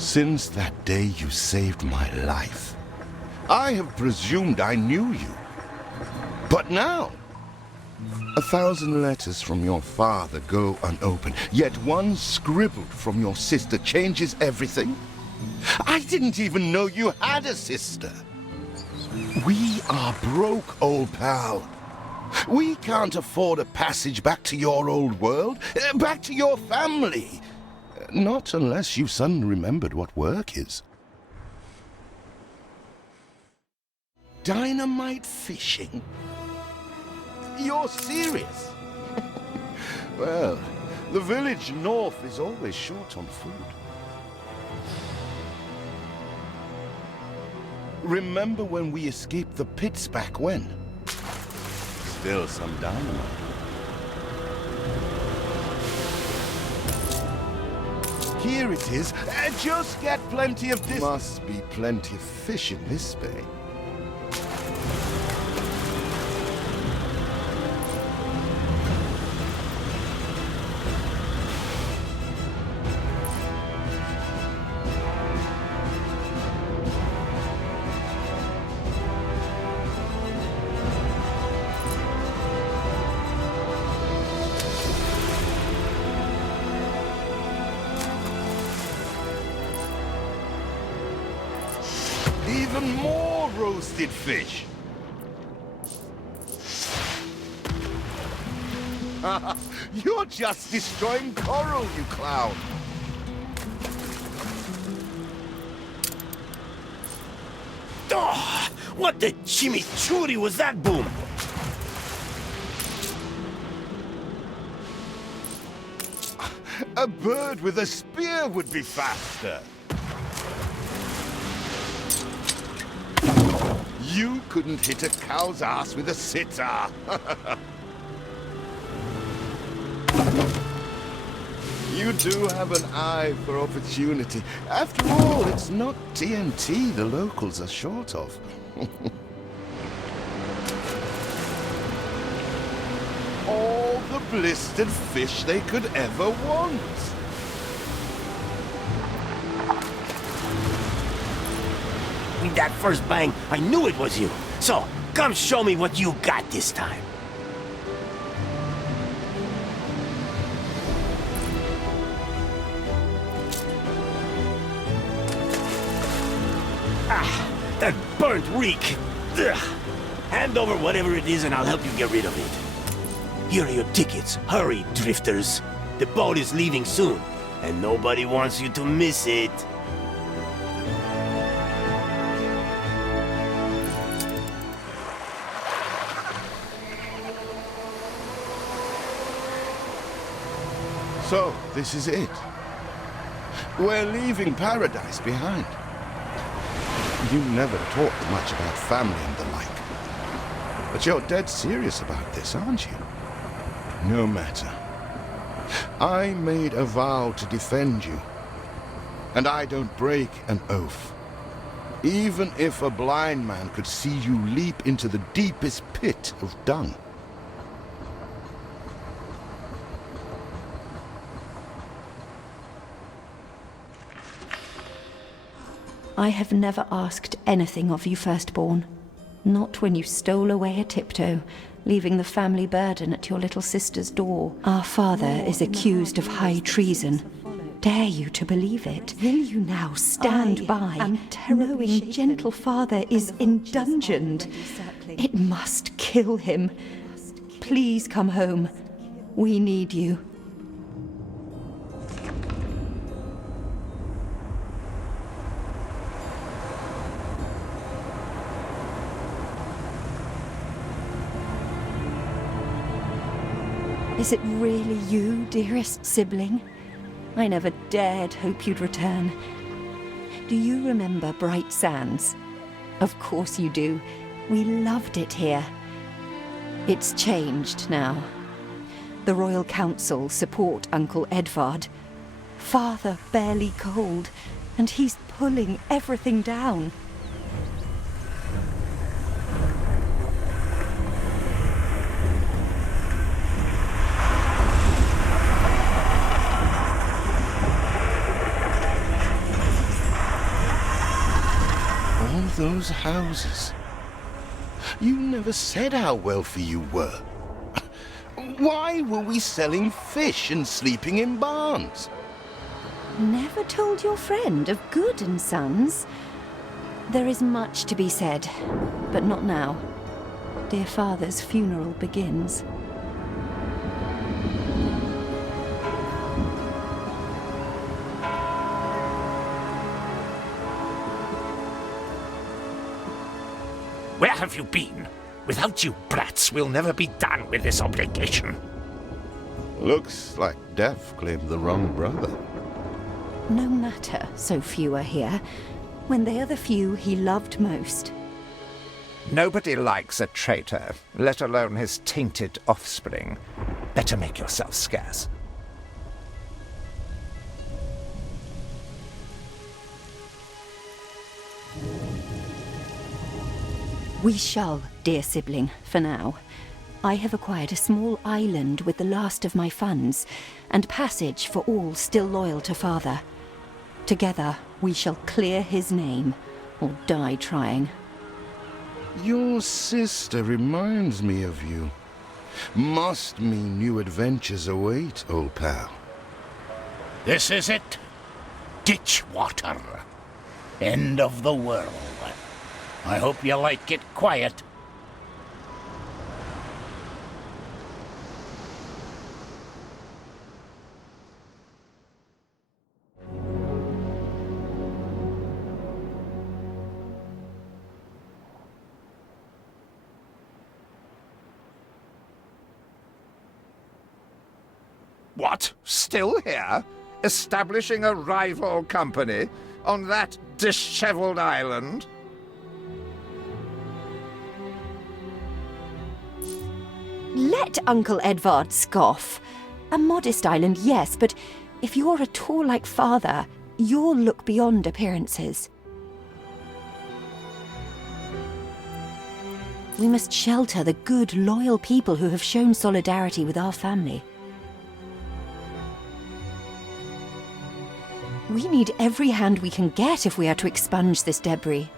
Since that day you saved my life, I have presumed I knew you. But now, 1,000 letters from your father go unopened, yet one scribbled from your sister changes everything. I didn't even know you had a sister. We are broke, old pal. We can't afford a passage back to your old world, back to your family. Not unless you suddenly remembered what work is. Dynamite fishing? You're serious? Well, the village north is always short on food. Remember when we escaped the pits back when? Still some dynamite. Here it is. Just get plenty of this. Must be plenty of fish in this bay. Even more roasted fish. You're just destroying coral, you clown. Oh, what the chimichurri was that boom? A bird with a spear would be faster. You couldn't hit a cow's ass with a sitar. You do have an eye for opportunity. After all, it's not TNT the locals are short of. All the blistered fish they could ever want. With that first bang, I knew it was you. So, come show me what you got this time. Ah, that burnt reek. Ugh. Hand over whatever it is and I'll help you get rid of it. Here are your tickets. Hurry, drifters. The boat is leaving soon, and nobody wants you to miss it. So, this is it. We're leaving paradise behind. You never talked much about family and the like. But you're dead serious about this, aren't you? No matter. I made a vow to defend you. And I don't break an oath. Even if a blind man could see you leap into the deepest pit of dung. I have never asked anything of you, firstborn. Not when you stole away a tiptoe, leaving the family burden at your little sister's door. Our father is accused of high treason. Dare you to believe it? Will you now stand by, knowing gentle father is indungeoned? It must kill him. Please come home. We need you. Is it really you, dearest sibling? I never dared hope you'd return. Do you remember Bright Sands? Of course you do. We loved it here. It's changed now. The Royal Council support Uncle Edvard. Father barely cold, and he's pulling everything down. those houses. You never said how wealthy you were. Why were we selling fish and sleeping in barns? Never told your friend of Good and Sons? There is much to be said, but not now. Dear father's funeral begins. Where have you been? Without you brats, we'll never be done with this obligation. Looks like Death claimed the wrong brother. No matter, so few are here, when they are the few he loved most. Nobody likes a traitor, let alone his tainted offspring. Better make yourself scarce. We shall, dear sibling, for now. I have acquired a small island with the last of my funds, and passage for all still loyal to father. Together, we shall clear his name, or die trying. Your sister reminds me of you. Must mean new adventures await, old pal. This is it. Ditch water. End of the world. I hope you like it quiet. What? Still here? Establishing a rival company on that disheveled island? Let Uncle Edvard scoff. A modest island, yes, but if you're at all like father, you'll look beyond appearances. We must shelter the good, loyal people who have shown solidarity with our family. We need every hand we can get if we are to expunge this debris.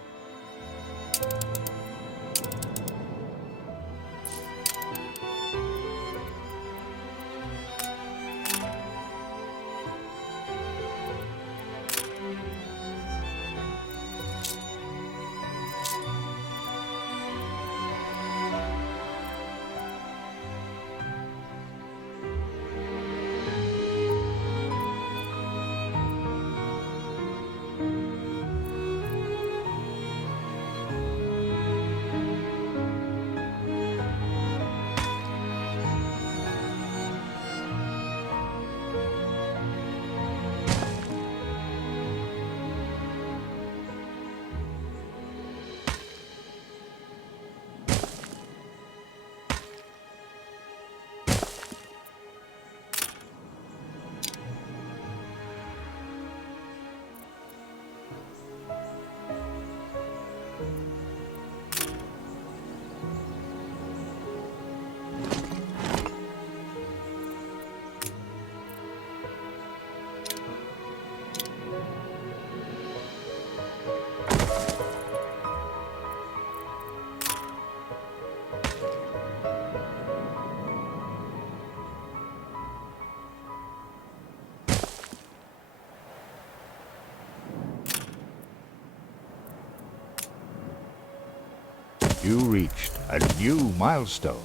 You reached a new milestone.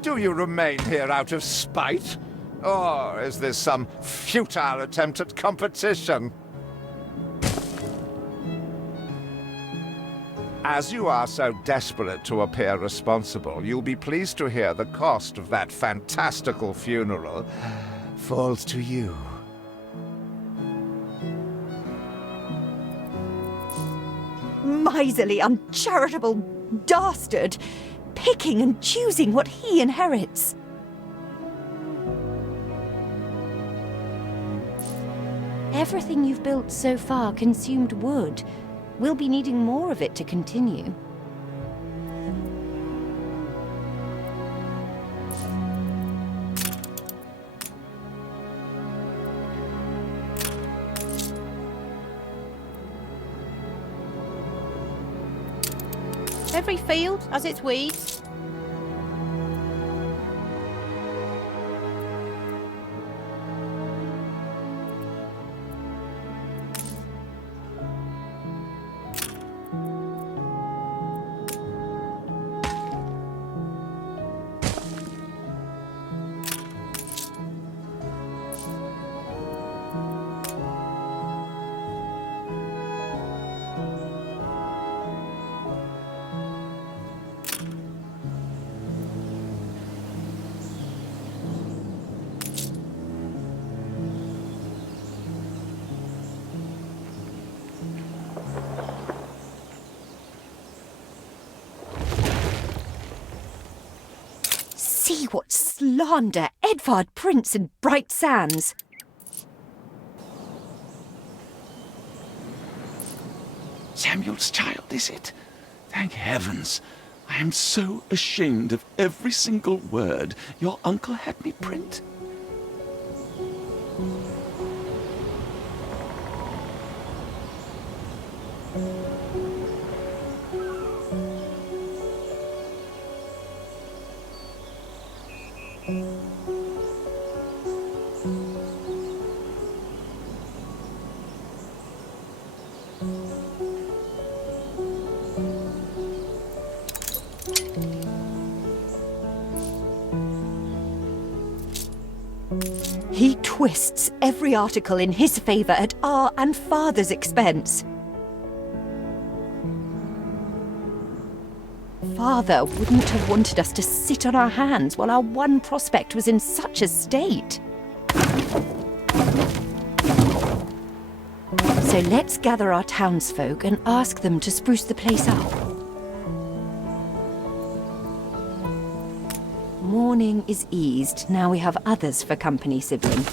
Do you remain here out of spite? Or is this some futile attempt at competition? As you are so desperate to appear responsible, you'll be pleased to hear the cost of that fantastical funeral falls to you. Miserly, uncharitable dastard! Picking and choosing what he inherits. Everything you've built so far consumed wood. We'll be needing more of it to continue. Every field has its weeds. See what slander Edvard Prince and Bright Sands. Samuel's child, is it? Thank heavens. I am so ashamed of every single word your uncle had me print. He twists every article in his favour at our and Father's expense. Father wouldn't have wanted us to sit on our hands while our one prospect was in such a state. So let's gather our townsfolk and ask them to spruce the place up. Mourning is eased, now we have others for company, sibling.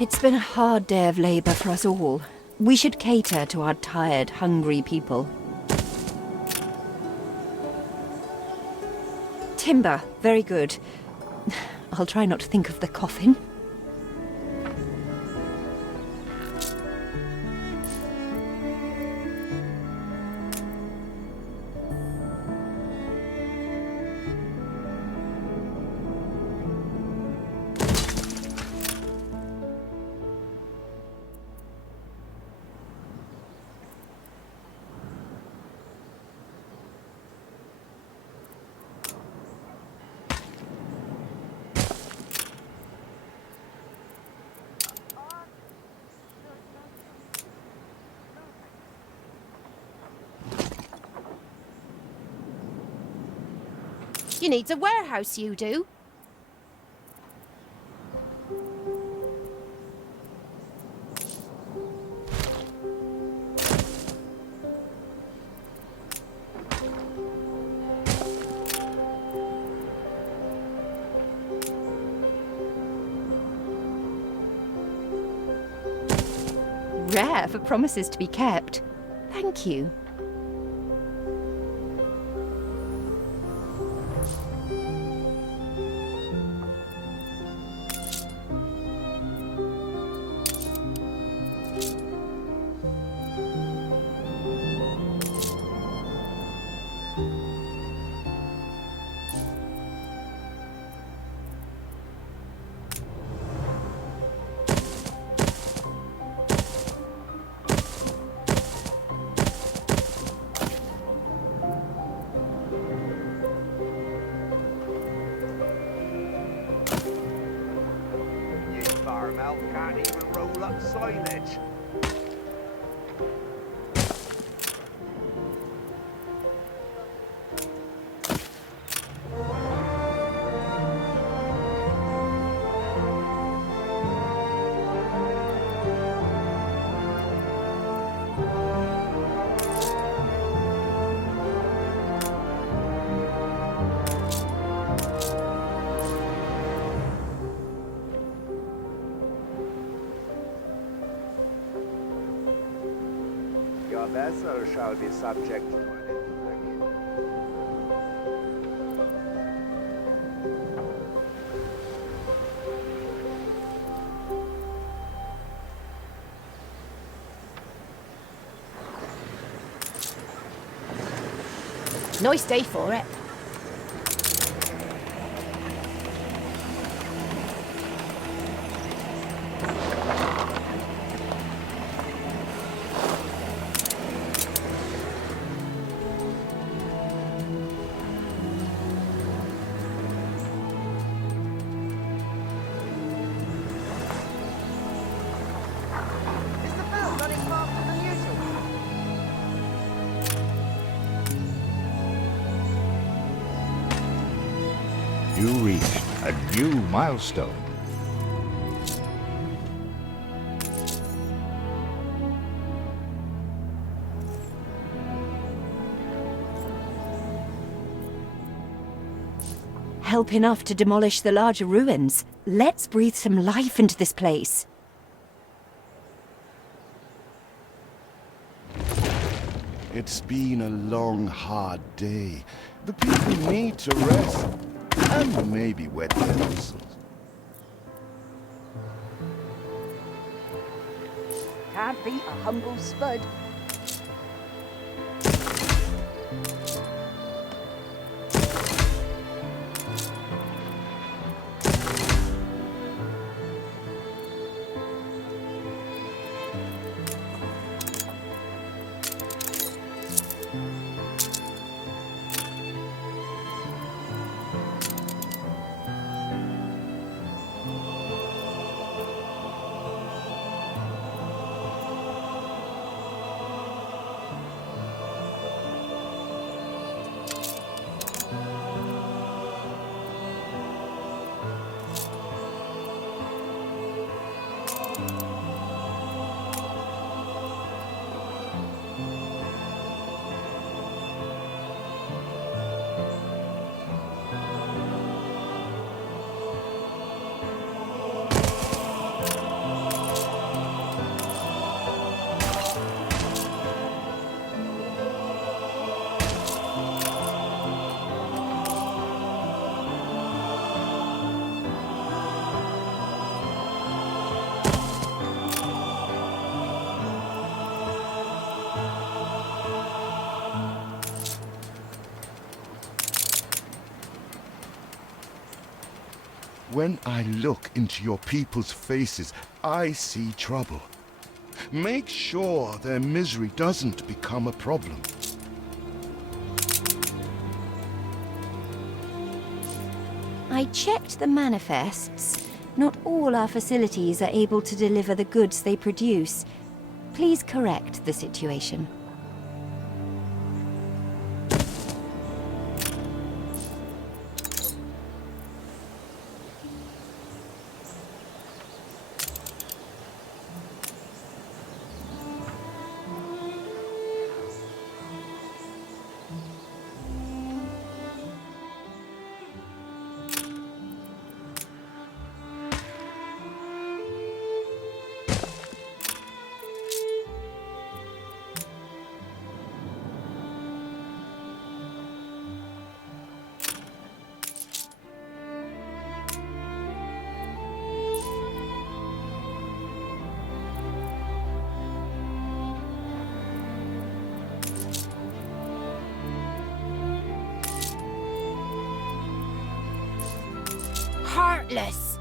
It's been a hard day of labour for us all. We should cater to our tired, hungry people. Timber, very good. I'll try not to think of the coffin. You need a warehouse, you do. Rare for promises to be kept. Thank you. Farmel can't even roll up silage. Your vessel shall be subject to an inspection. Nice day for it. You reached a new milestone. Help enough to demolish the larger ruins. Let's breathe some life into this place. It's been a long, hard day. The people need to rest. And maybe wet their whistles. Can't beat a humble spud. When I look into your people's faces, I see trouble. Make sure their misery doesn't become a problem. I checked the manifests. Not all our facilities are able to deliver the goods they produce. Please correct the situation. Heartless.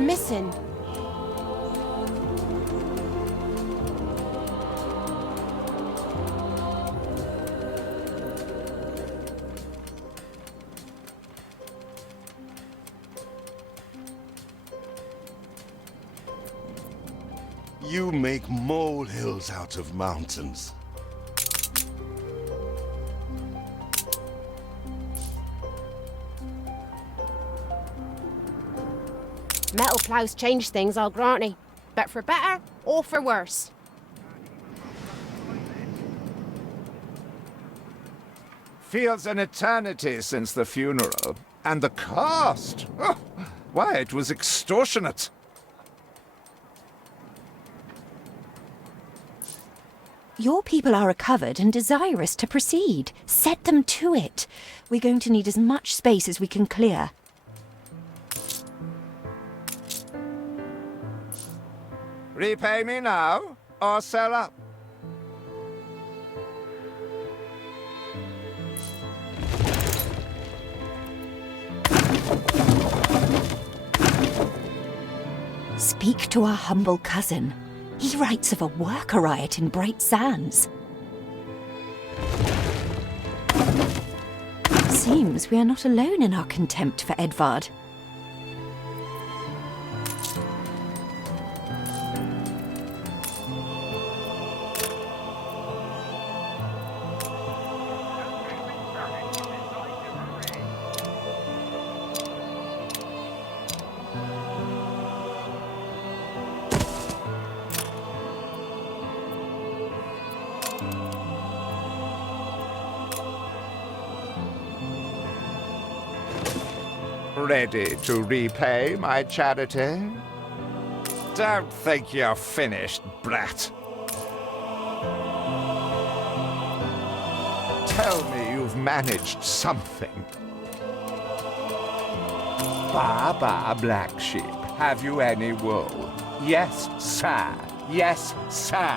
missing. You make molehills out of mountains. Metal ploughs change things, I'll grant ye. But for better or for worse. Feels an eternity since the funeral. And the cost! Oh, why, it was extortionate. Your people are recovered and desirous to proceed. Set them to it. We're going to need as much space as we can clear. Repay me now, or sell up. Speak to our humble cousin. He writes of a worker riot in Bright Sands. Seems we are not alone in our contempt for Edvard. Ready to repay my charity? Don't think you're finished, brat. Tell me you've managed something. Baba, black sheep, have you any wool? Yes, sir. Yes, sir.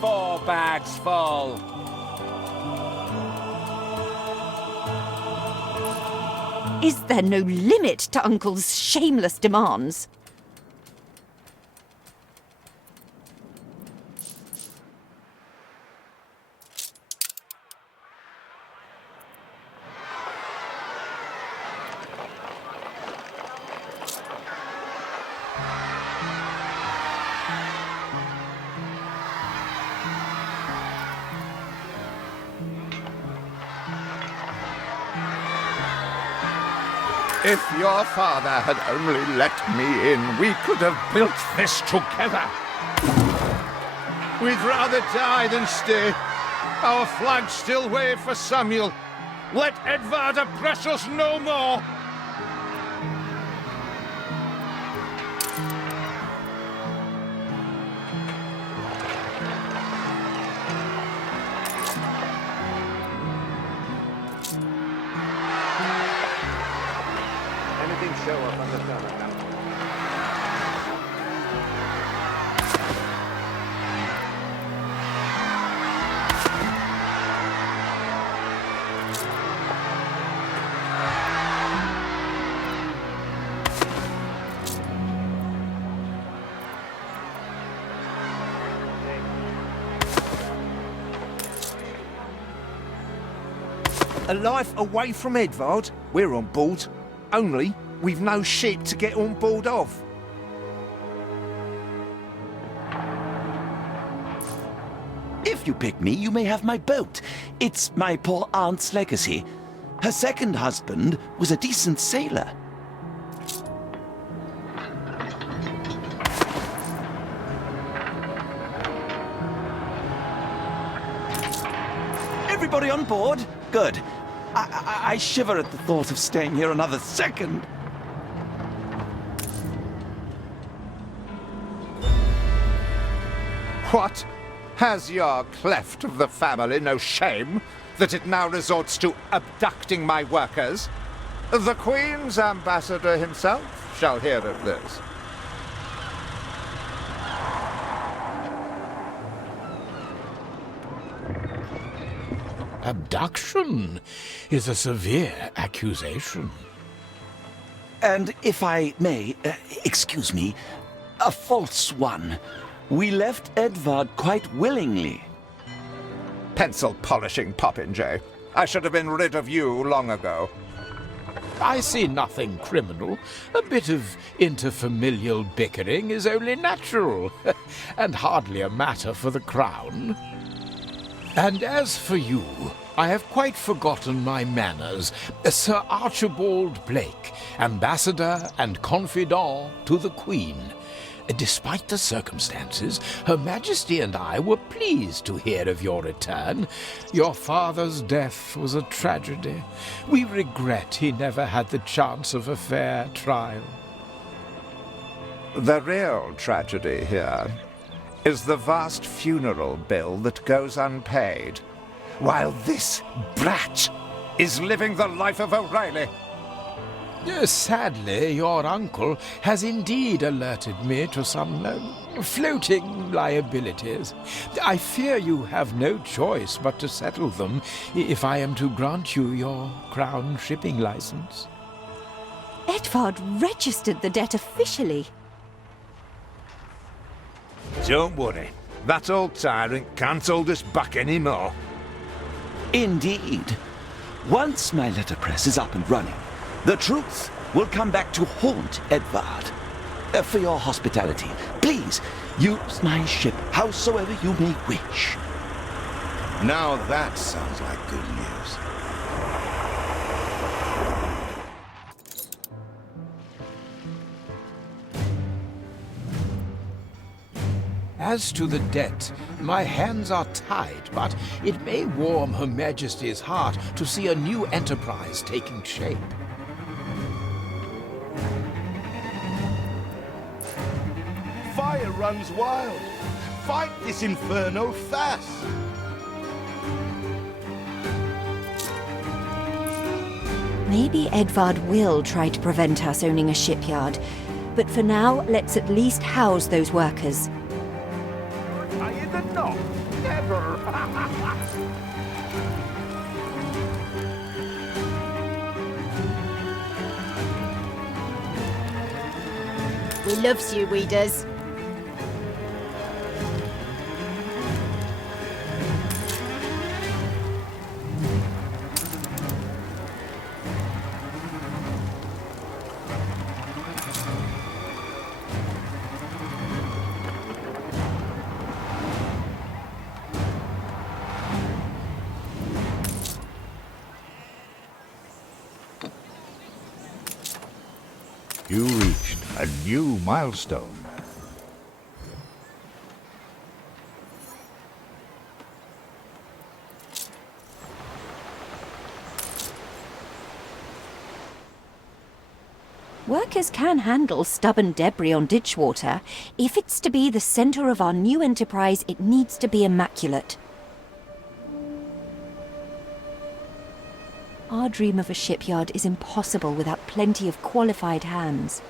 4 bags full. Is there no limit to Uncle's shameless demands? If your father had only let me in, we could have built this together. We'd rather die than stay. Our flags still wave for Samuel. Let Edvard oppress us no more. Anything show up on the thermostat? A life away from Edvard? We're on board. Only, we've no ship to get on board of. If you pick me, you may have my boat. It's my poor aunt's legacy. Her second husband was a decent sailor. Everybody on board? Good. I shiver at the thought of staying here another second. What? Has your cleft of the family no shame that it now resorts to abducting my workers? The Queen's ambassador himself shall hear of this. Abduction is a severe accusation. And if I may, excuse me, a false one. We left Edvard quite willingly. Pencil polishing popinjay. I should have been rid of you long ago. I see nothing criminal. A bit of interfamilial bickering is only natural, and hardly a matter for the crown. And as for you, I have quite forgotten my manners. Sir Archibald Blake, ambassador and confidant to the Queen. Despite the circumstances, Her Majesty and I were pleased to hear of your return. Your father's death was a tragedy. We regret he never had the chance of a fair trial. The real tragedy here is the vast funeral bill that goes unpaid, while this brat is living the life of O'Reilly. Sadly, your uncle has indeed alerted me to some floating liabilities. I fear you have no choice but to settle them if I am to grant you your crown shipping license. Edvard registered the debt officially. Don't worry. That old tyrant can't hold us back anymore. Indeed. Once my letterpress is up and running, the truth will come back to haunt Edvard. For your hospitality, please use my ship howsoever you may wish. Now that sounds like good news. As to the debt, my hands are tied, but it may warm Her Majesty's heart to see a new enterprise taking shape. Fire runs wild. Fight this inferno fast. Maybe Edvard will try to prevent us owning a shipyard, but for now, let's at least house those workers. Are you the knock? Never! We loves you, we does. You reached a new milestone. Workers can handle stubborn debris on ditchwater. If it's to be the center of our new enterprise, it needs to be immaculate. Our dream of a shipyard is impossible without plenty of qualified hands.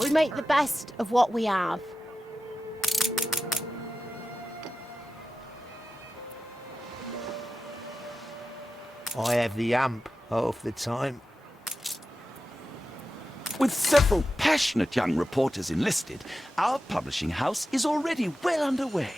We make the best of what we have. I have the amp half the time. With several passionate young reporters enlisted, our publishing house is already well underway.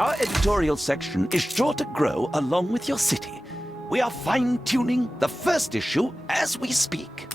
Our editorial section is sure to grow along with your city. We are fine-tuning the first issue as we speak.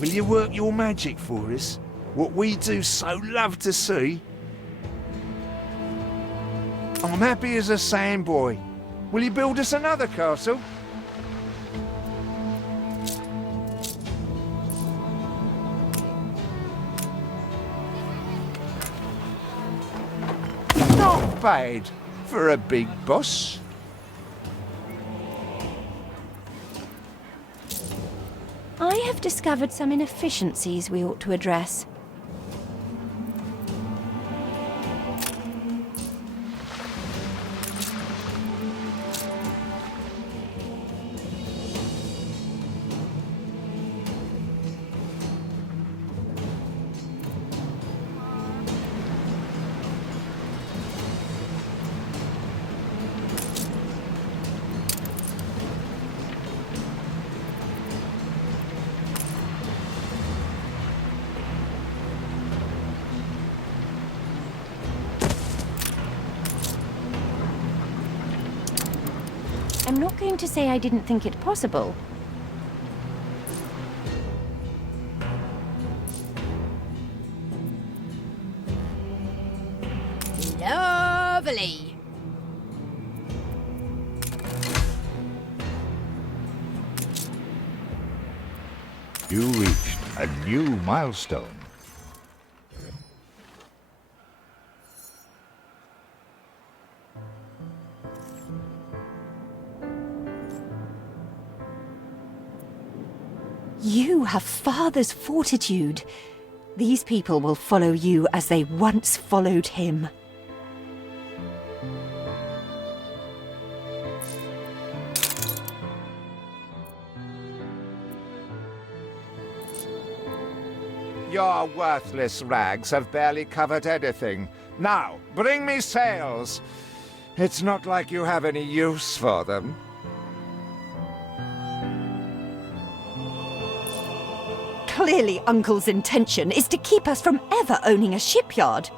Will you work your magic for us? What we do so love to see? I'm happy as a sandboy. Will you build us another castle? Not bad for a big boss. I have discovered some inefficiencies we ought to address. I'm not going to say I didn't think it possible. Lovely. You reached a new milestone. You have father's fortitude. These people will follow you as they once followed him. Your worthless rags have barely covered anything. Now, bring me sails. It's not like you have any use for them. Clearly, Uncle's intention is to keep us from ever owning a shipyard.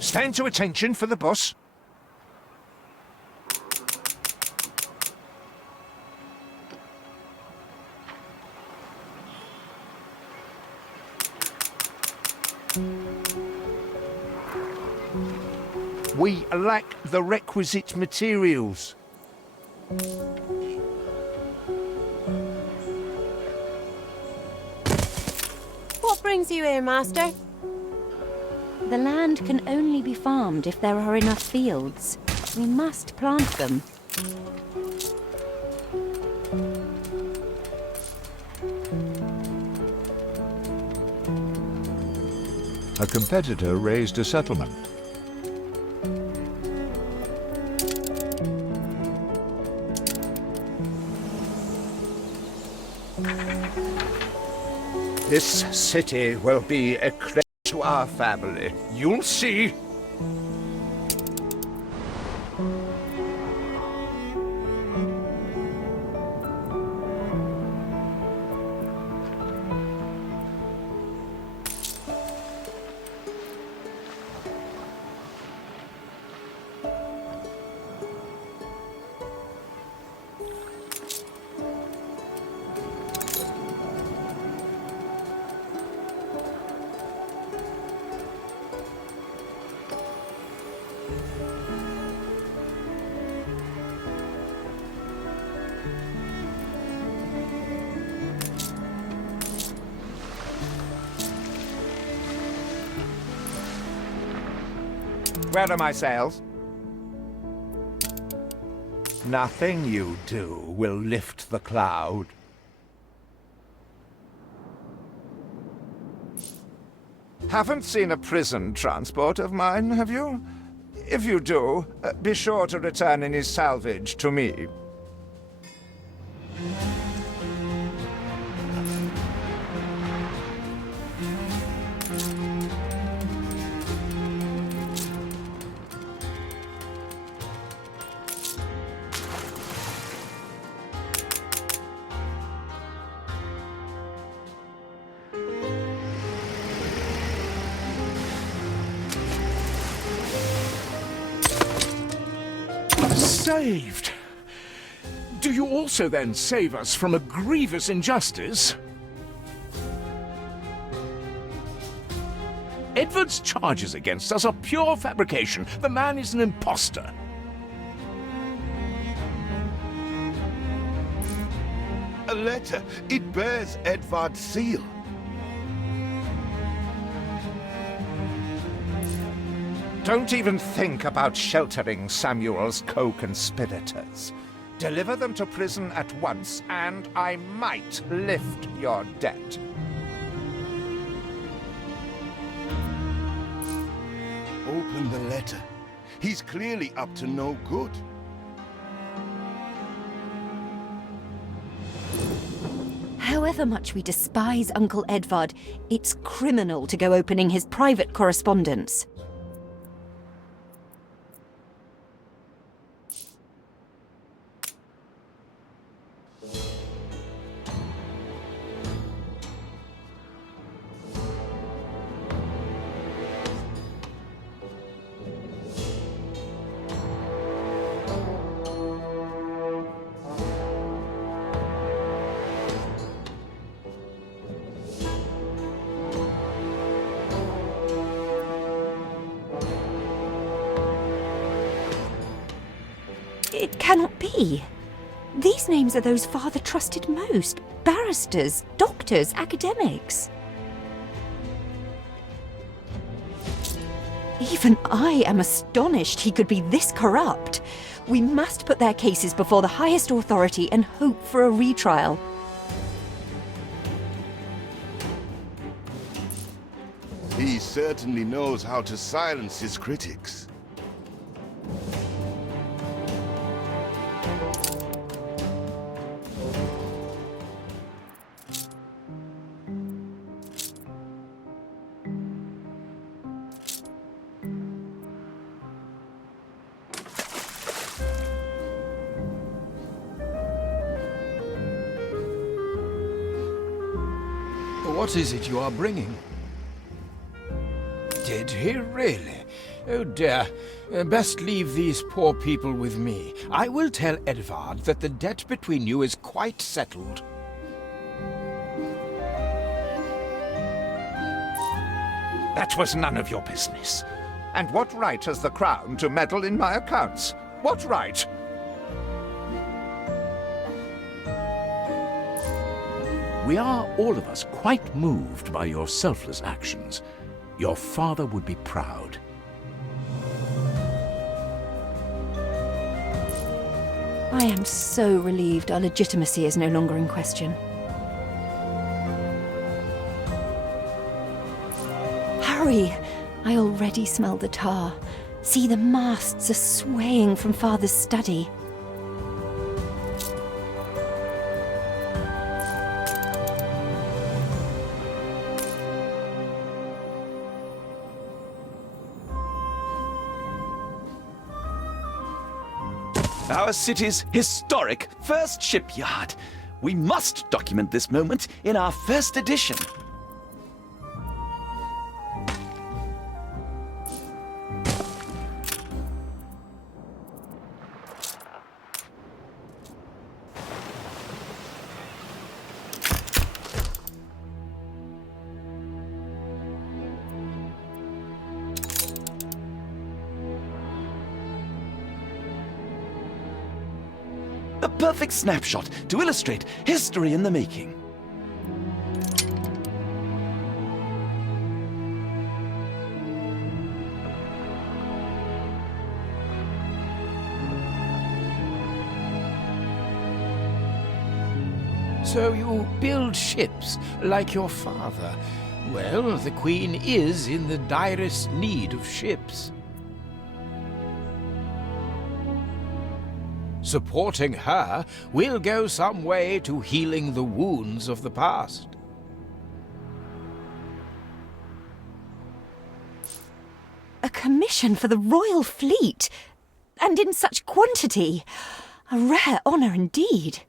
Stand to attention for the boss. We lack the requisite materials. What brings you here, Master? The land can only be farmed if there are enough fields. We must plant them. A competitor raised a settlement. This city will be a credit to our family. You'll see. Where are my sails? Nothing you do will lift the cloud. Haven't seen a prison transport of mine, have you? If you do, be sure to return any salvage to me. Saved! Do you also then save us from a grievous injustice? Edward's charges against us are pure fabrication. The man is an imposter. A letter. It bears Edvard's seal. Don't even think about sheltering Samuel's co-conspirators. Deliver them to prison at once, and I might lift your debt. Open the letter. He's clearly up to no good. However much we despise Uncle Edvard, it's criminal to go opening his private correspondence. It cannot be. These names are those Father trusted most. Barristers, doctors, academics. Even I am astonished he could be this corrupt. We must put their cases before the highest authority and hope for a retrial. He certainly knows how to silence his critics. What is it you are bringing? Did he really? Oh dear. Best leave these poor people with me. I will tell Edvard that the debt between you is quite settled. That was none of your business. And what right has the Crown to meddle in my accounts? What right? We are, all of us, quite moved by your selfless actions. Your father would be proud. I am so relieved our legitimacy is no longer in question. Hurry! I already smell the tar. See, the masts are swaying from Father's study. Our city's historic first shipyard. We must document this moment in our first edition. A perfect snapshot to illustrate history in the making. So you build ships like your father. Well, the Queen is in the direst need of ships. Supporting her will go some way to healing the wounds of the past. A commission for the Royal Fleet, and in such quantity. A rare honour indeed.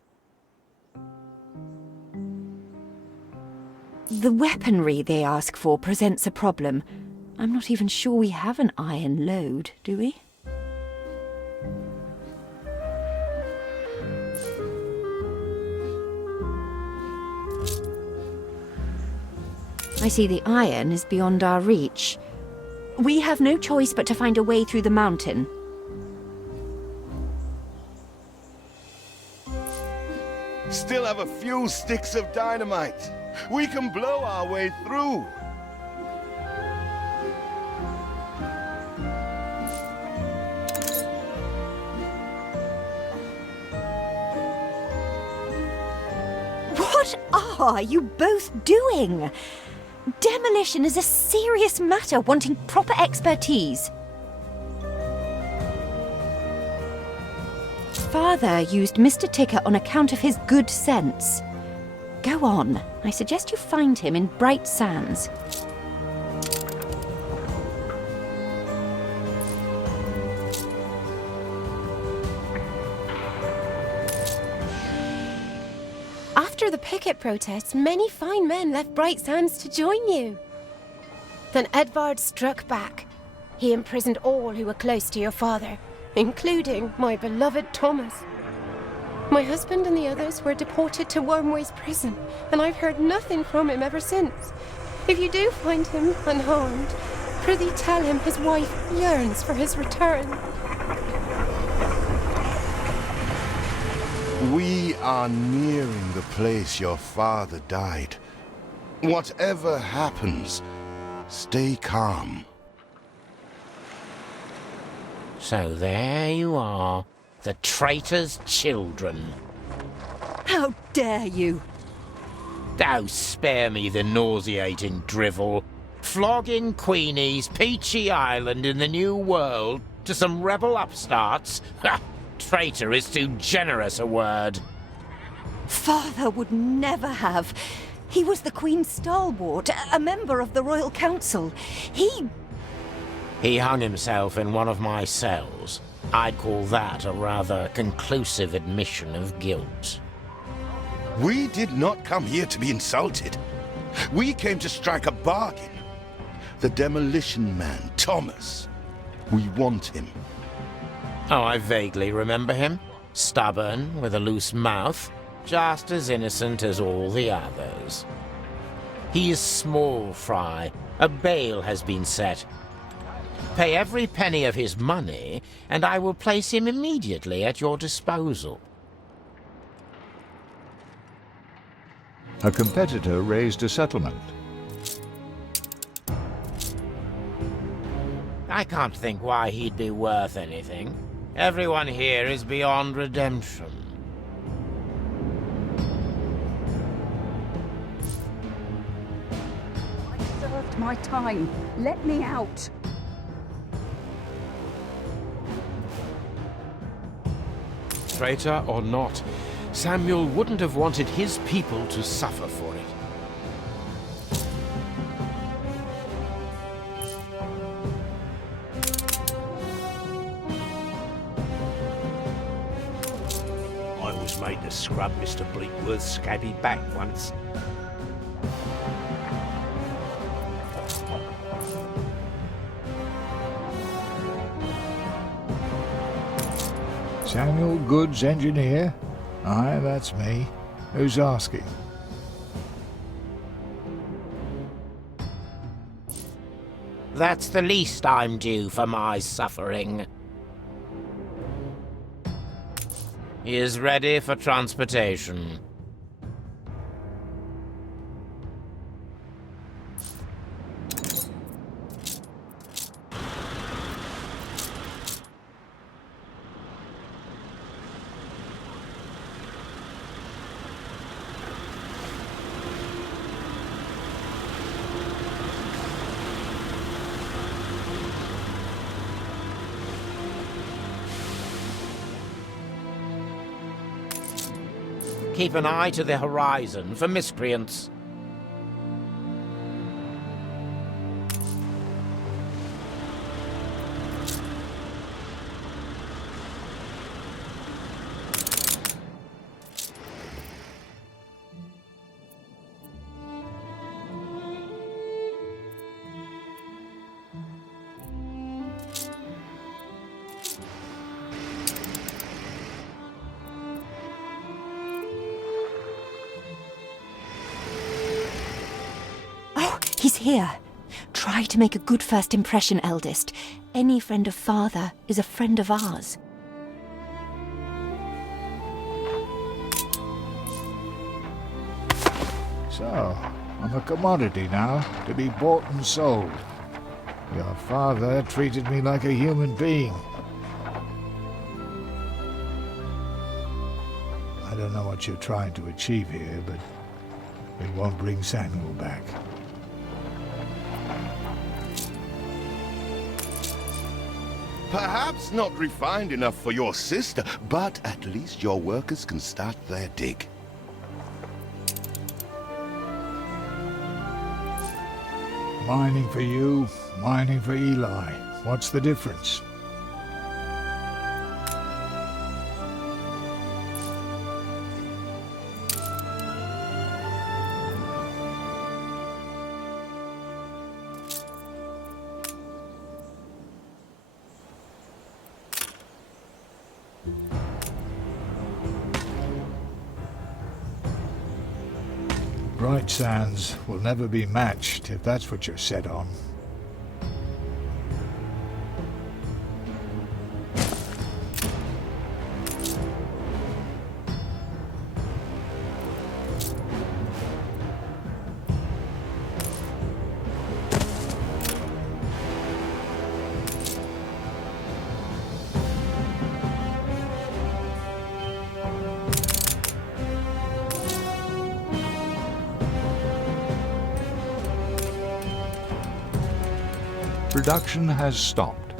The weaponry they ask for presents a problem. I'm not even sure we have an iron load, do we? I see the iron is beyond our reach. We have no choice but to find a way through the mountain. Still have a few sticks of dynamite. We can blow our way through. What are you both doing? Demolition is a serious matter wanting proper expertise. Father used Mr. Ticker on account of his good sense. Go on. I suggest you find him in Bright Sands. After the picket protests, many fine men left Bright Sands to join you. Then Edvard struck back. He imprisoned all who were close to your father, including my beloved Thomas. My husband and the others were deported to Wormway's prison, and I've heard nothing from him ever since. If you do find him unharmed, prithee tell him his wife yearns for his return. We are nearing the place your father died. Whatever happens, stay calm. So there you are, the traitor's children. How dare you! Oh, spare me the nauseating drivel. Flogging Queenie's peachy island in the New World to some rebel upstarts? Ha! Traitor is too generous a word. Father would never have. He was the Queen's stalwart, a member of the Royal Council. He hung himself in one of my cells. I'd call that a rather conclusive admission of guilt. We did not come here to be insulted. We came to strike a bargain. The demolition man, Thomas. We want him. Oh, I vaguely remember him. Stubborn, with a loose mouth, just as innocent as all the others. He is small fry. A bail has been set. Pay every penny of his money, and I will place him immediately at your disposal. A competitor raised a settlement. I can't think why he'd be worth anything. Everyone here is beyond redemption. I served my time. Let me out. Traitor or not, Samuel wouldn't have wanted his people to suffer for it. made to scrub Mr. Bleakworth's scabby back once. Samuel Goods, engineer? Aye, that's me. Who's asking? That's the least I'm due for my suffering. He is ready for transportation. Keep an eye to the horizon for miscreants. He's here. Try to make a good first impression, eldest. Any friend of father is a friend of ours. So, I'm a commodity now, to be bought and sold. Your father treated me like a human being. I don't know what you're trying to achieve here, but it won't bring Samuel back. Perhaps not refined enough for your sister, but at least your workers can start their dig. Mining for you, mining for Eli. What's the difference? Bright sands will never be matched, if that's what you're set on. Production has stopped.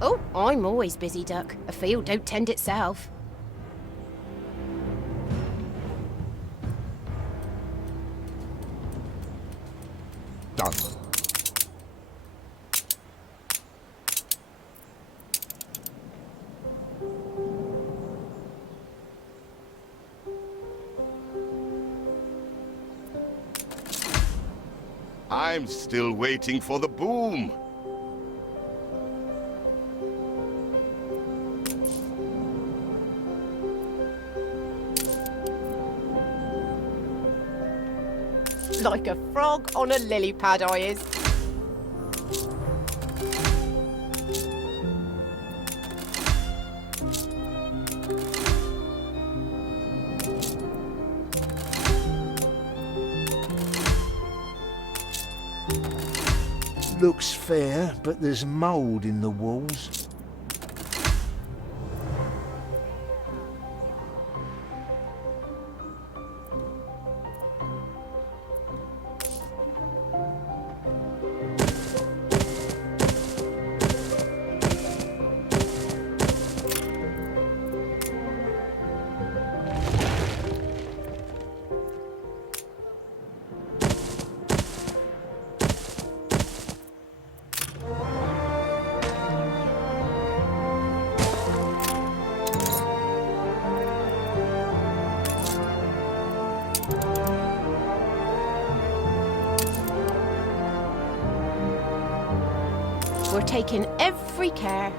Oh, I'm always busy, Duck. A field don't tend itself. Done. I'm still waiting for the boom. Like a frog on a lily pad, I is. Looks fair, but there's mould in the walls. We're taking every care.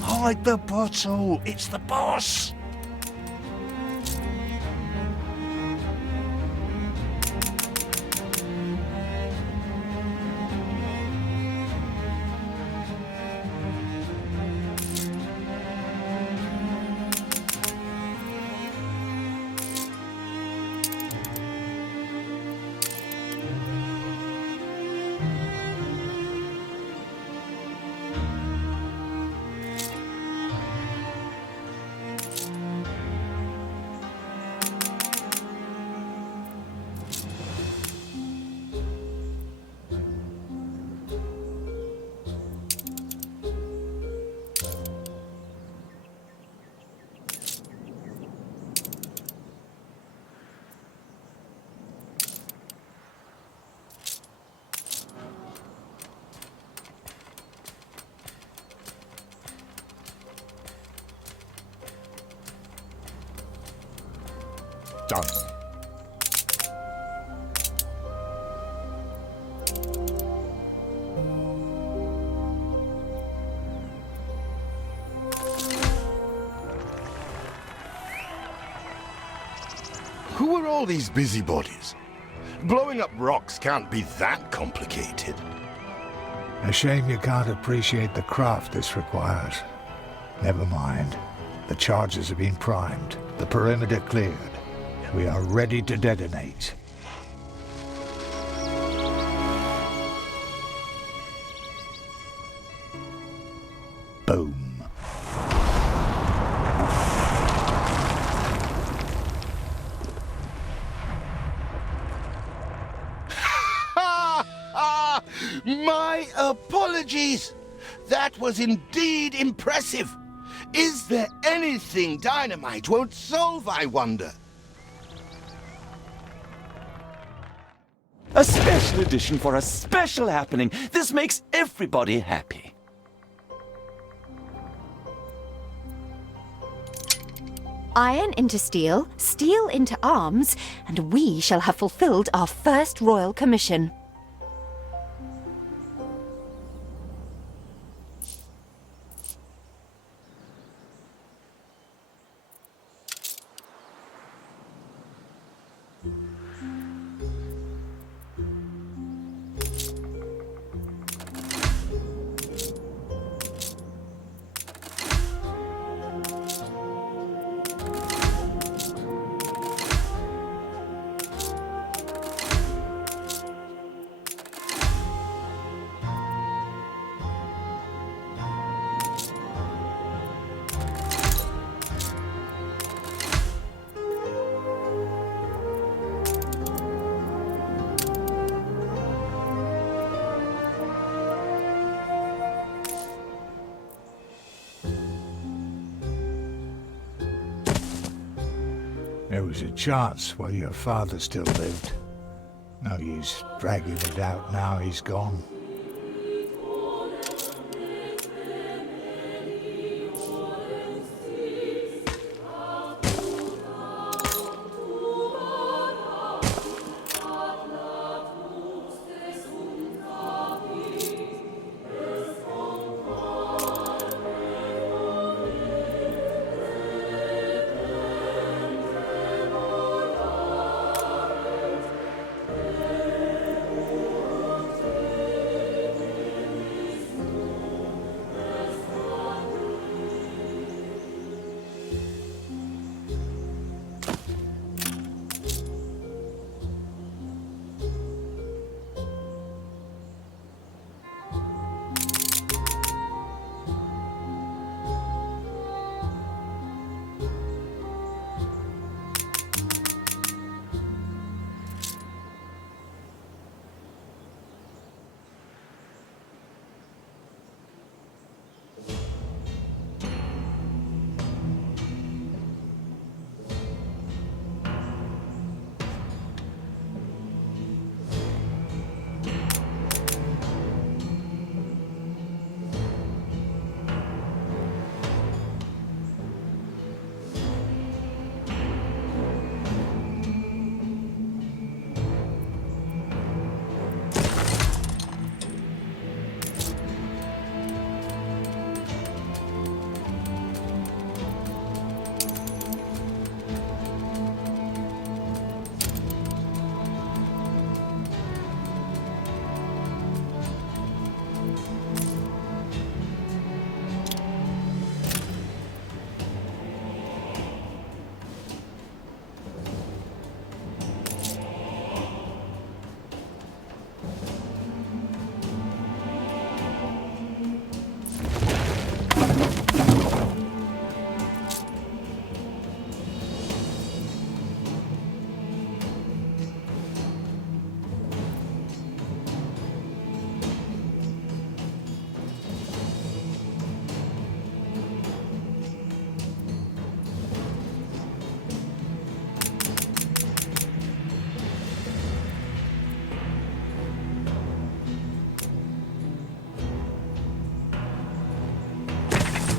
Hide the bottle! It's the boss! Done. Who are all these busybodies? Blowing up rocks can't be that complicated. A shame you can't appreciate the craft this requires. Never mind. The charges have been primed. The perimeter cleared. We are ready to detonate. Boom. My apologies! That was indeed impressive. Is there anything dynamite won't solve, I wonder? A special edition for a special happening. This makes everybody happy. Iron into steel, steel into arms, and we shall have fulfilled our first royal commission. There was a chance while your father still lived. No use dragging it out now he's gone.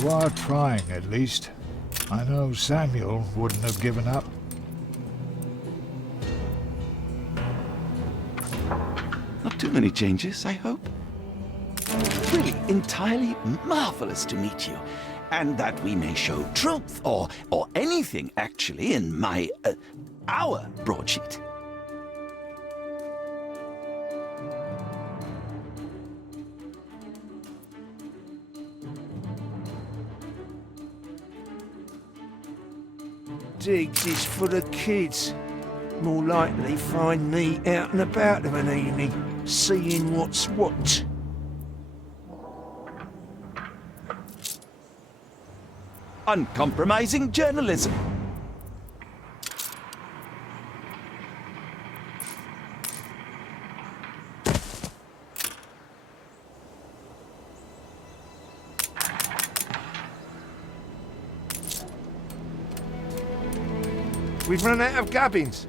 You are trying, at least. I know Samuel wouldn't have given up. Not too many changes, I hope. Really, entirely marvelous to meet you. And that we may show truth, or anything, actually, in our broadsheet. Digs is for the kids. More likely find me out and about of an evening, seeing what's what. Uncompromising journalism. We've run out of gubbins.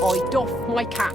I doff my cap.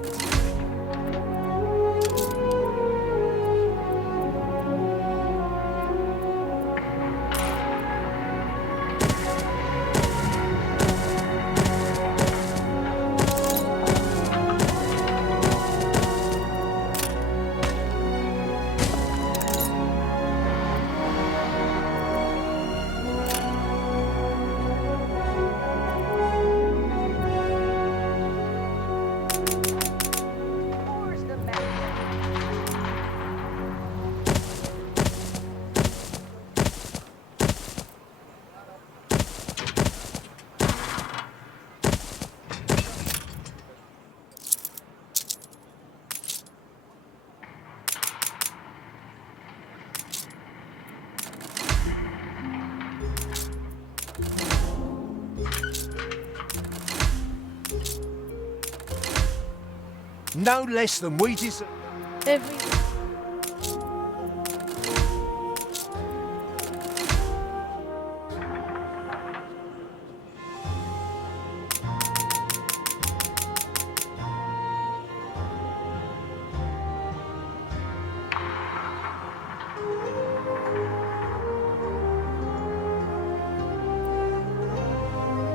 No less than we deserve.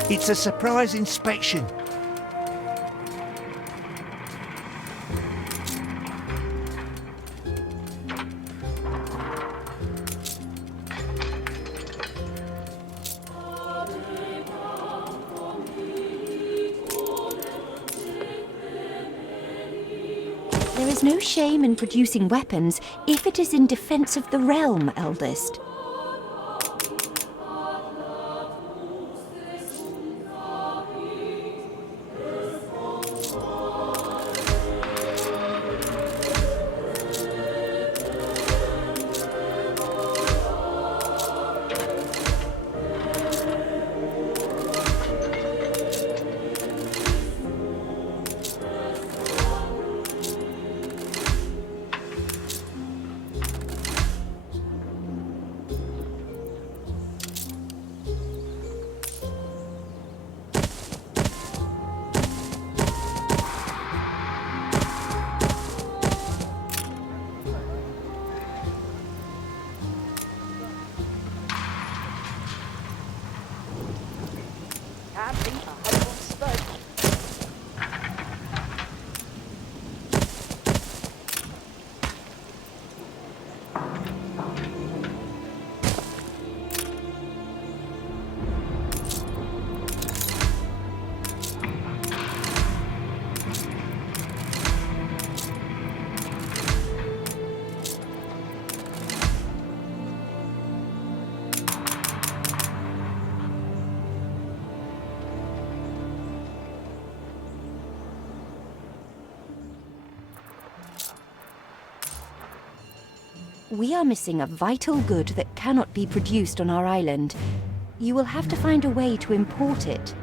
It's a surprise inspection. There is no shame in producing weapons if it is in defense of the realm, eldest. We are missing a vital good that cannot be produced on our island. You will have to find a way to import it.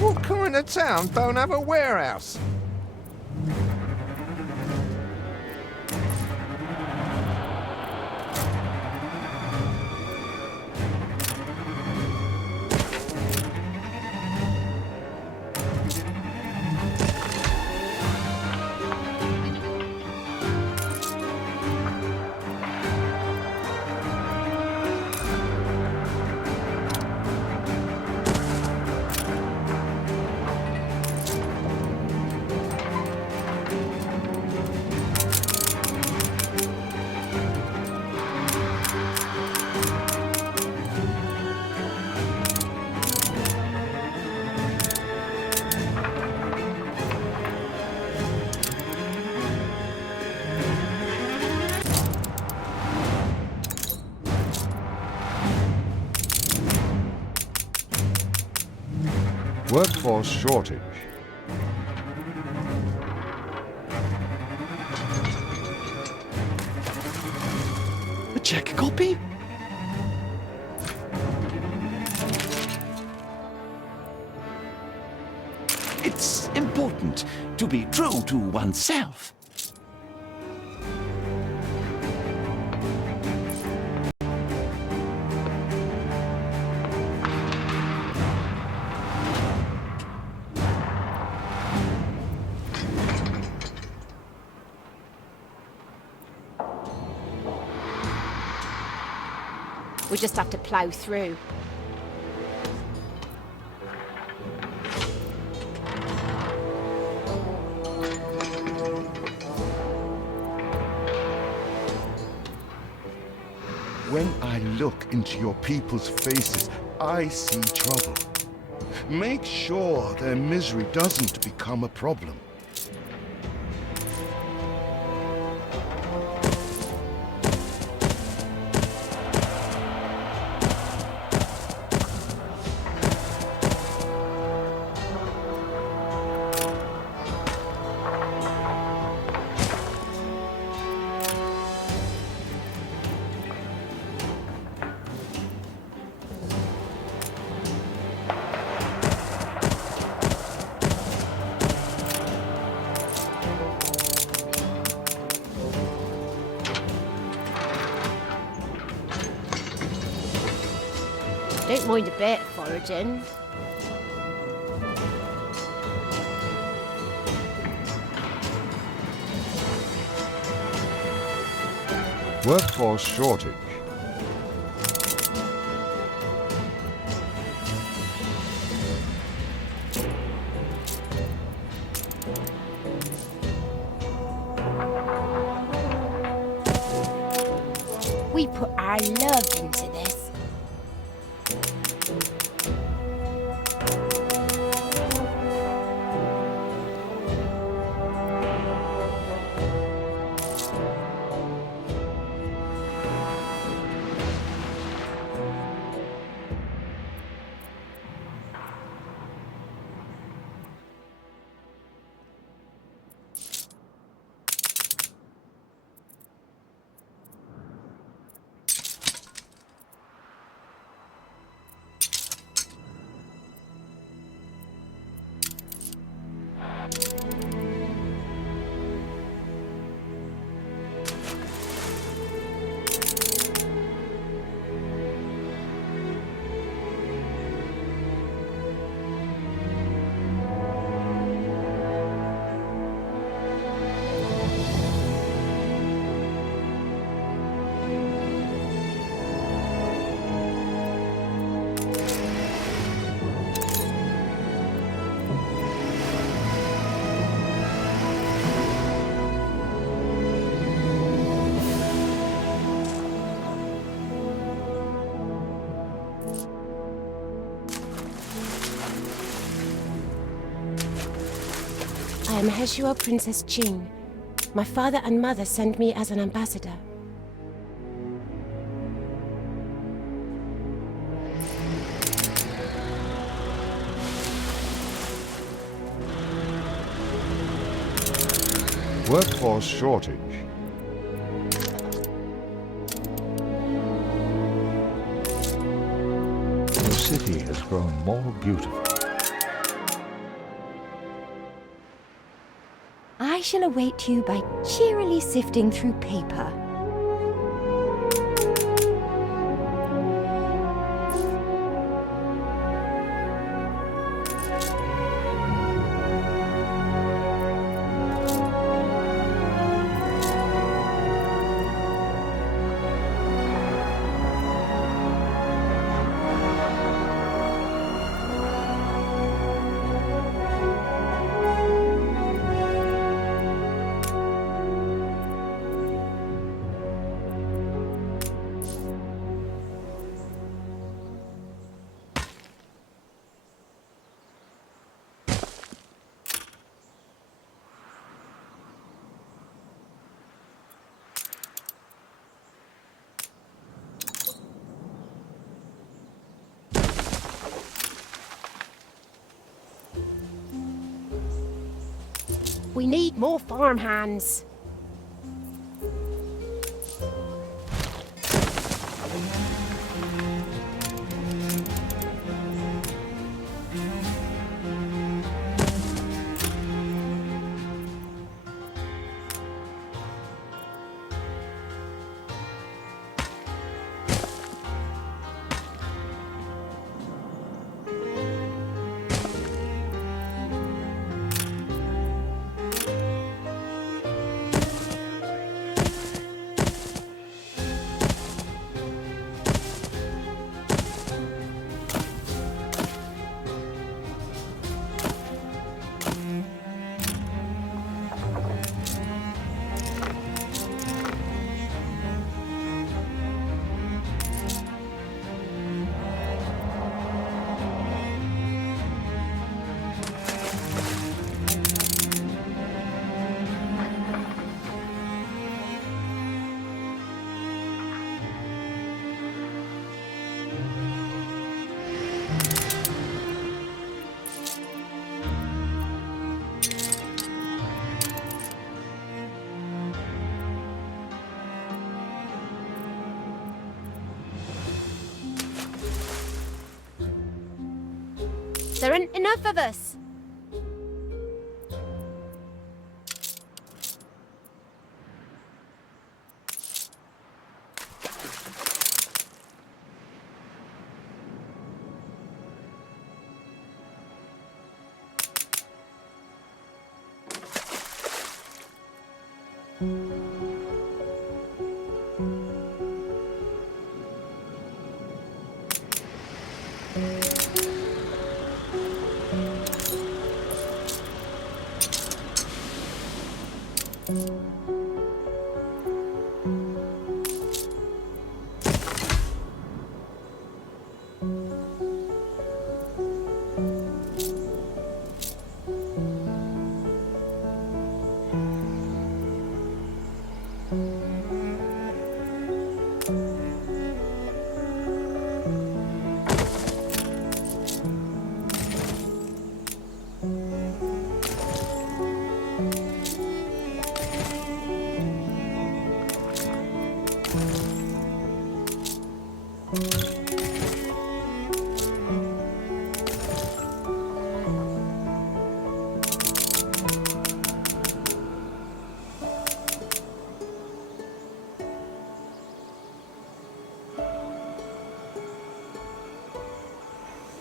What kind of town don't have a warehouse? Workforce shortage. A check copy? It's important to be true to oneself. We just have to plow through. When I look into your people's faces, I see trouble. Make sure their misery doesn't become a problem. Don't mind a bit foraging. Workforce shortage. We put our love into this. I am Heshua Princess Jing. My father and mother sent me as an ambassador. Workforce shortage. Your city has grown more beautiful. I shall await you by cheerily sifting through paper. We need more farmhands. There aren't enough of us.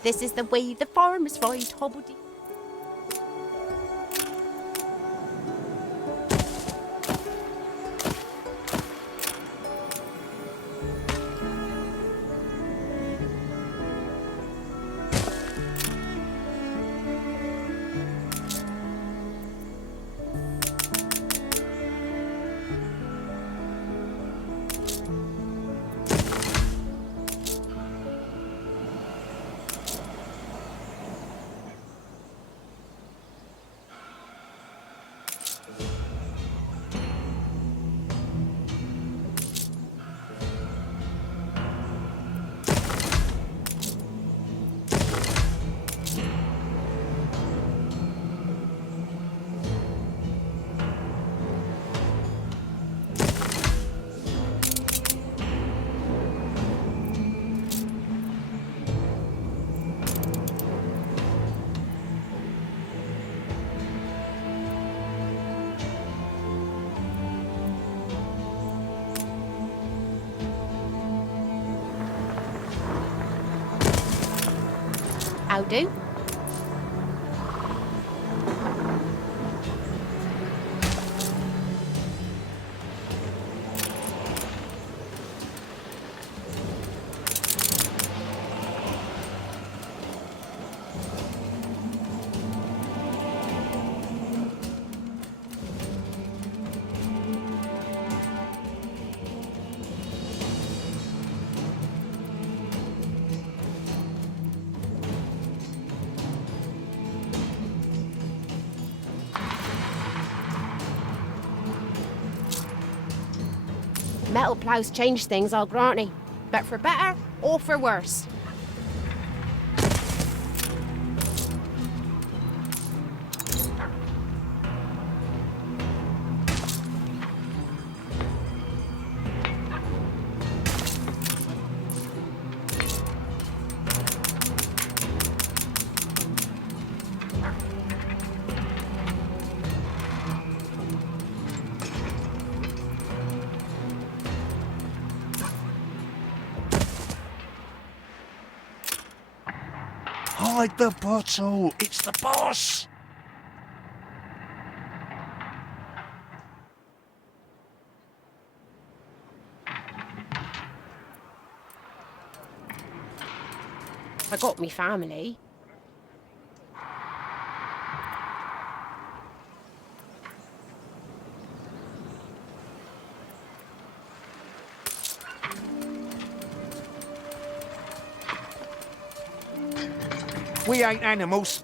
This is the way the farmers ride, Hobbledy. I'll do. Metal ploughs change things, I'll grant ye. But for better or for worse. Hide the bottle! It's the boss! I got me family. We ain't animals.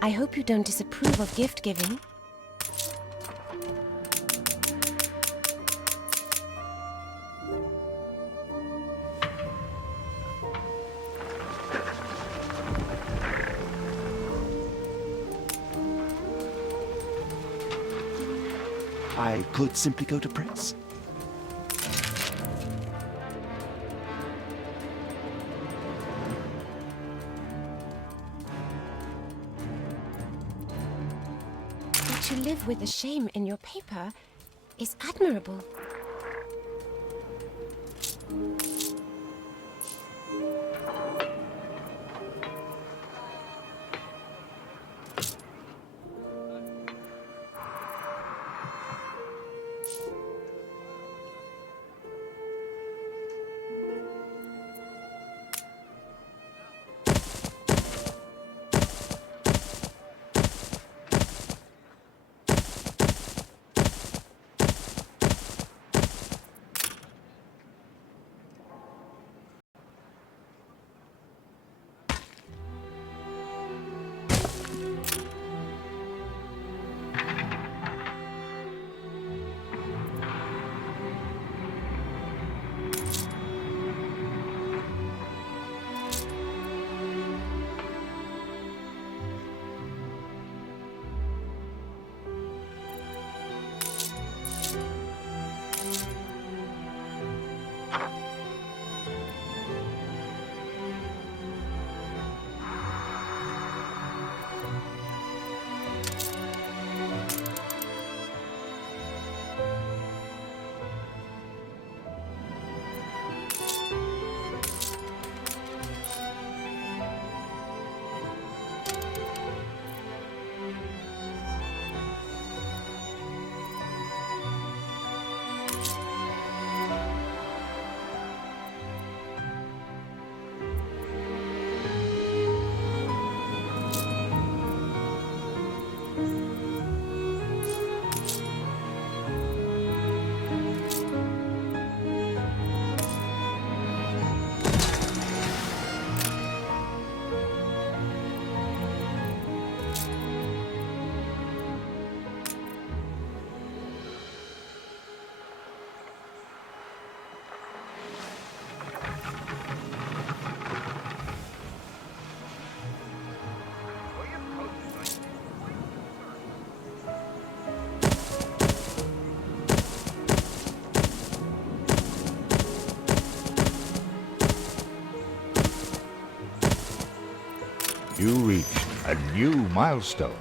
I hope you don't disapprove of gift giving. I could simply go to press. That you live with the shame in your paper is admirable. You reached a new milestone.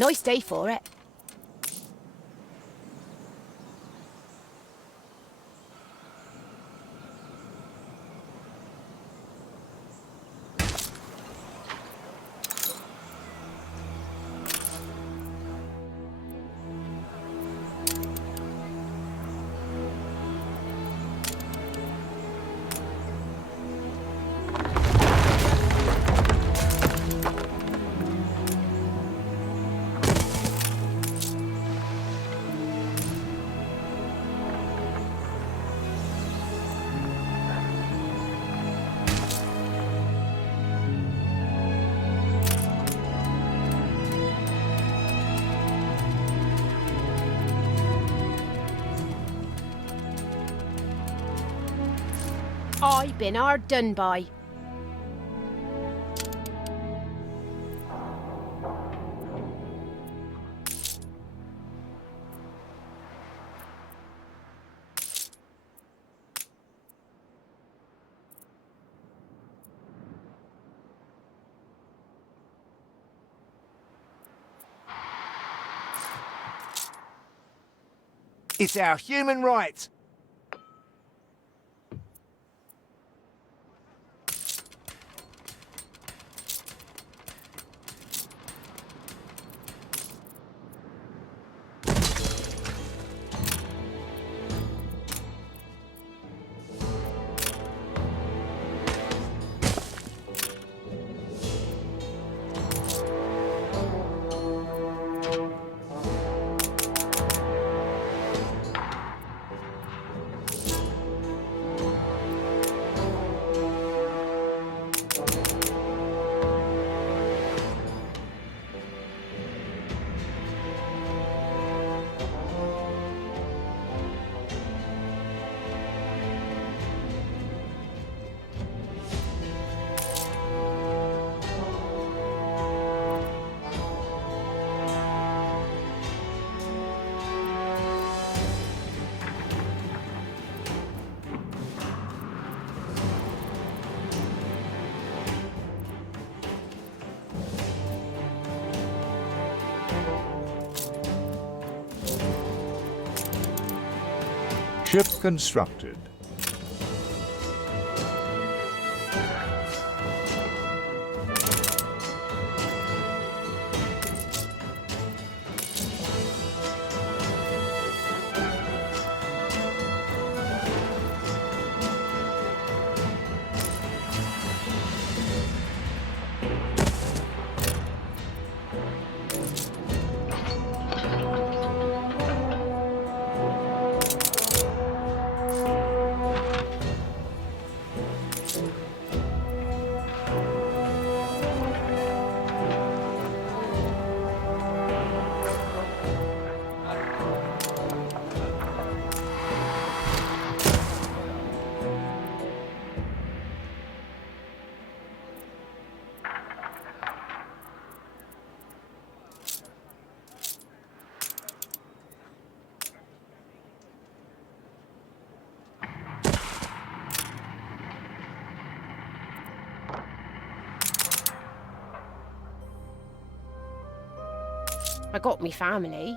Nice day for it. I been hard done by. It's our human right. Ship constructed. I got me family.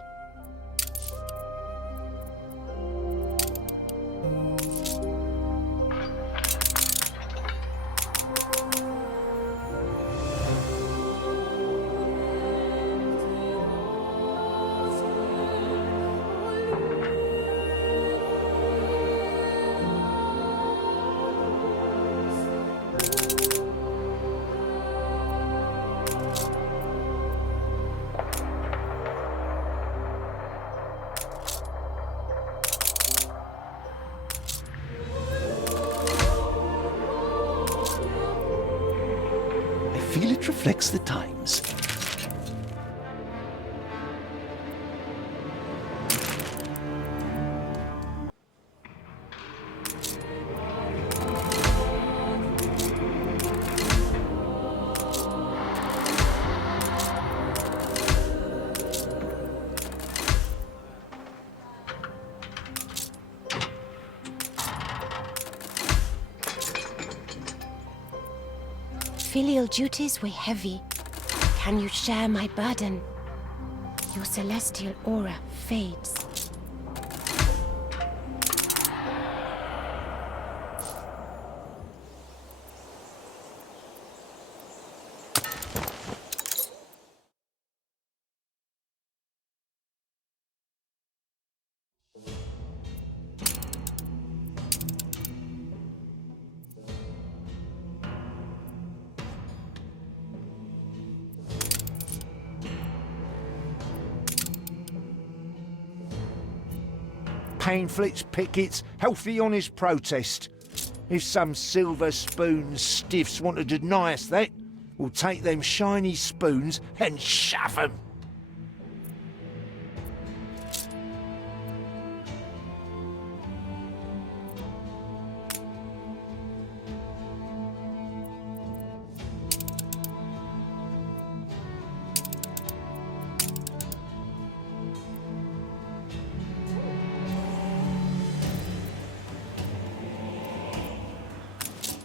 I feel it reflects the times. Filial duties weigh heavy. Can you share my burden? Your celestial aura fades. Painflets, pickets, healthy honest protest. If some silver spoon stiffs want to deny us that, we'll take them shiny spoons and shove 'em.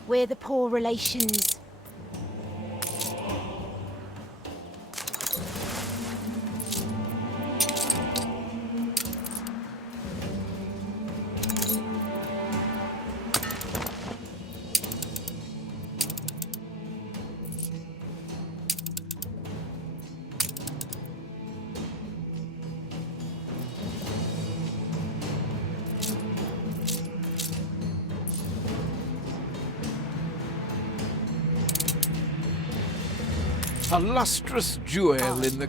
We're the poor relations. A lustrous jewel in the...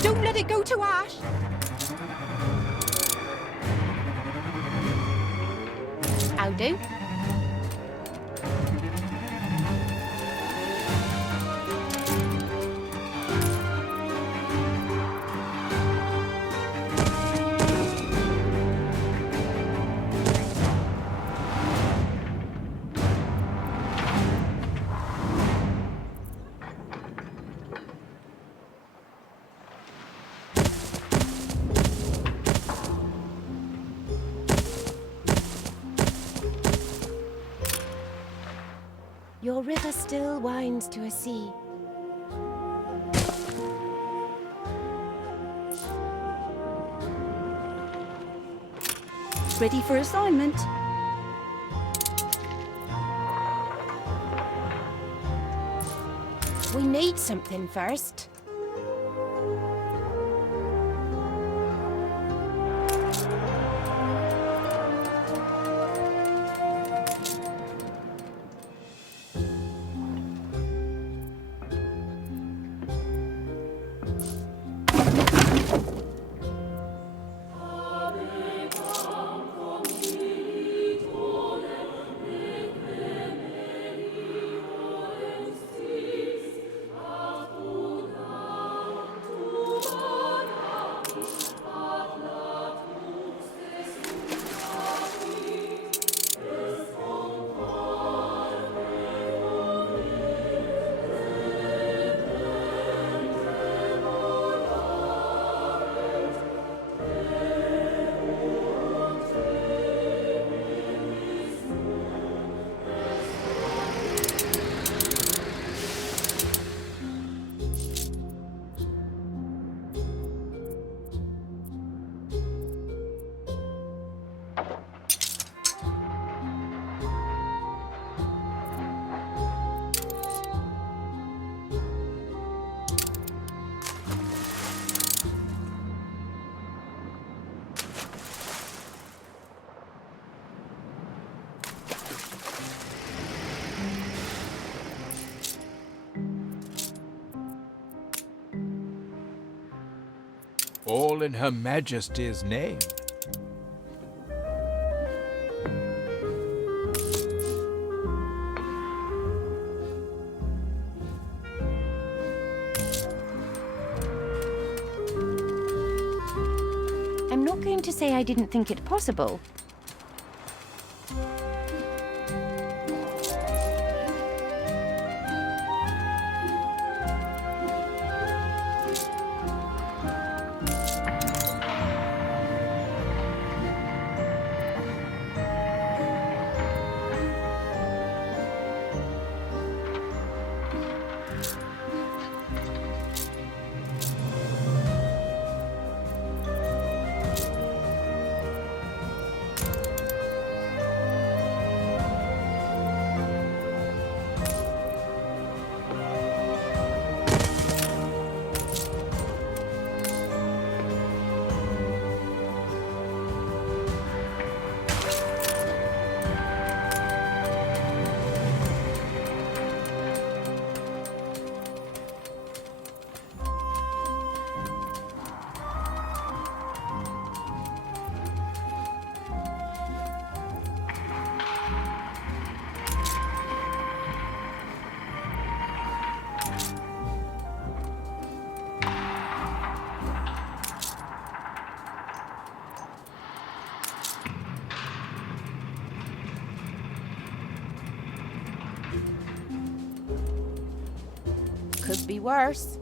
Don't let it go to ash! I'll do. Your river still winds to a sea. Ready for assignment? We need something first. All in Her Majesty's name. I'm not going to say I didn't think it possible. Could be worse.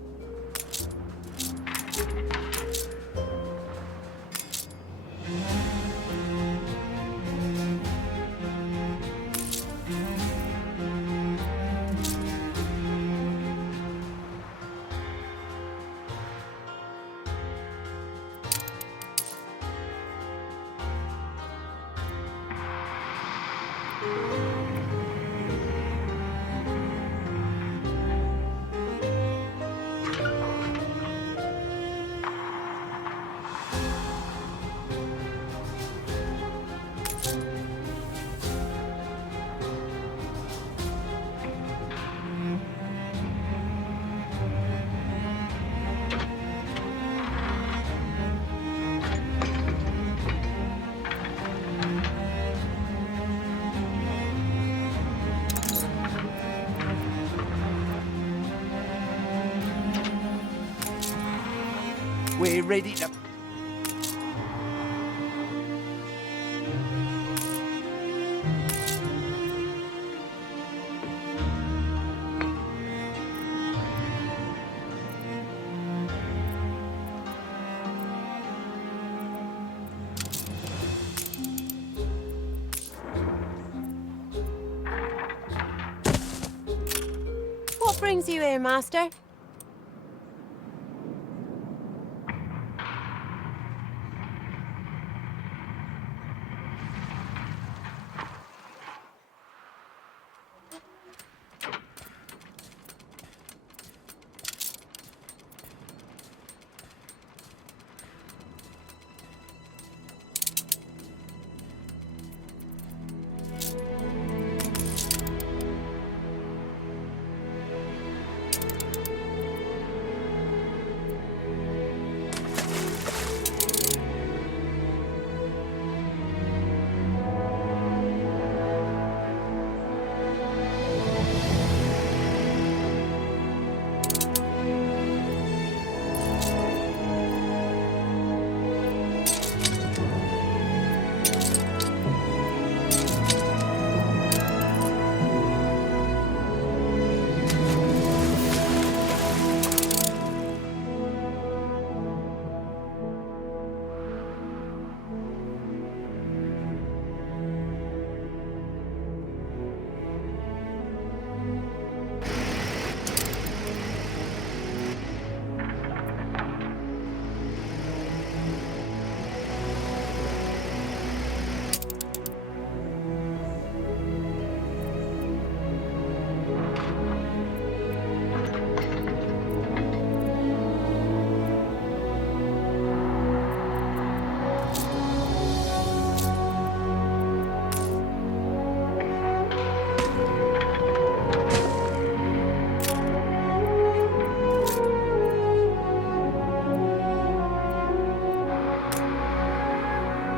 We're ready to... What brings you here, Master?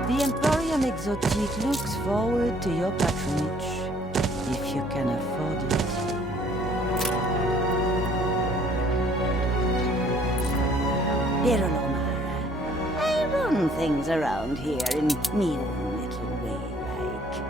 The Emporium Exotique looks forward to your patronage, if you can afford it. Pero Lomar, I wonder run things around here in me own little way, like.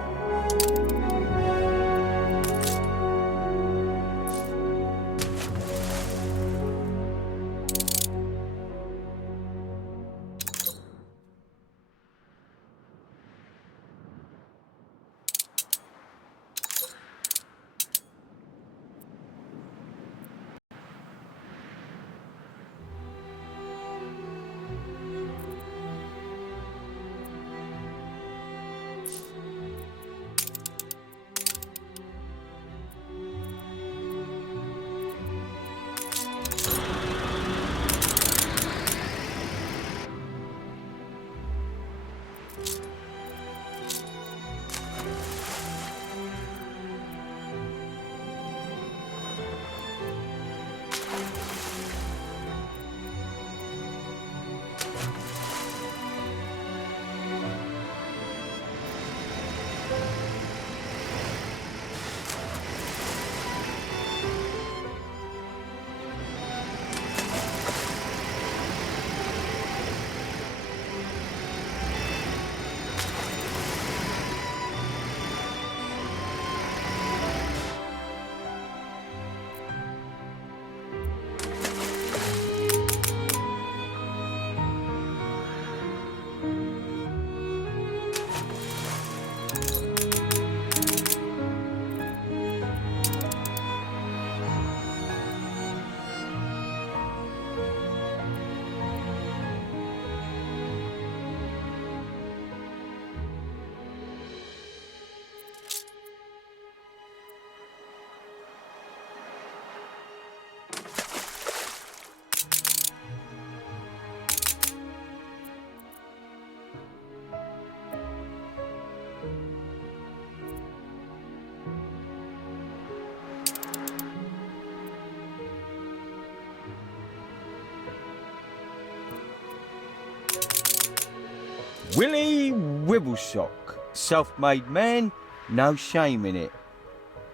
Willie Wibblesock, self-made man, no shame in it.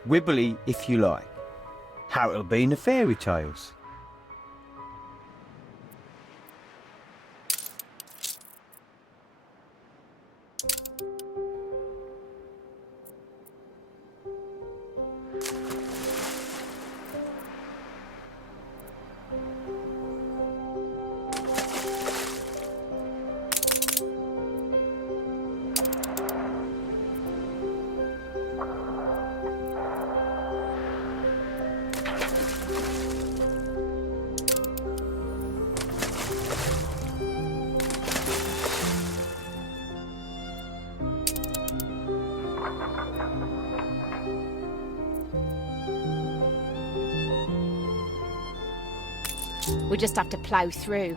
Wibbly if you like. How it'll be in the fairy tales. We just have to plough through.